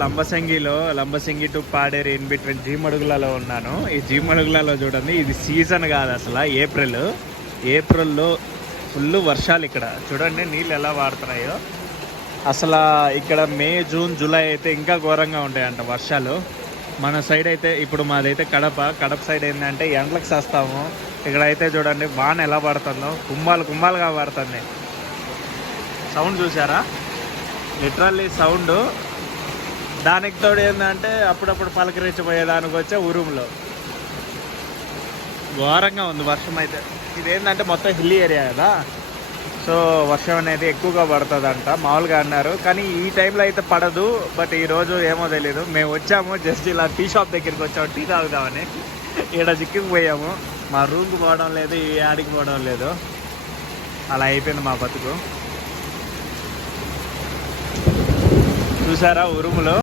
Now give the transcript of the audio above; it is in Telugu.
Lambasingi to Paderu in between జీమడుగులలో ఉన్నాను. ఈ జీమడుగులలో చూడండి, ఇది సీజన్ కాదు అసలు. ఏప్రిల్లో ఫుల్ వర్షాలు. ఇక్కడ చూడండి నీళ్ళు ఎలా వాడుతున్నాయో. అసలు ఇక్కడ మే, జూన్, జూలై అయితే ఇంకా ఘోరంగా ఉంటాయంట వర్షాలు. మన సైడ్ అయితే ఇప్పుడు మాదైతే కడప సైడ్ ఏంటంటే ఎండలకు చేస్తాము. ఇక్కడైతే చూడండి వాన ఎలా పడుతుందో, కుంభాలుగా పడుతుంది. సౌండ్ చూసారా, లిటరల్లీ సౌండ్. దానికి తోడు ఏంటంటే అప్పుడప్పుడు పలకరించిపోయేదానికి వచ్చే ఉరుములో ఘోరంగా ఉంది వర్షం అయితే. ఇదేంటంటే మొత్తం హిల్లీ ఏరియా కదా, సో వర్షం అనేది ఎక్కువగా పడుతుందంట మామూలుగా అన్నారు. కానీ ఈ టైంలో అయితే పడదు. బట్ ఈరోజు ఏమో తెలీదు. మేము వచ్చాము జస్ట్ ఇలా టీ షాప్ దగ్గరికి వచ్చాము టీ తాగుదామని. ఇక్కడ చిక్కిపోయాము. మా రూమ్కి పోవడం లేదు, ఈ యాడికి పోవడం లేదు. అలా అయిపోయింది మా బతుకు. చూసారా ఉరుములు.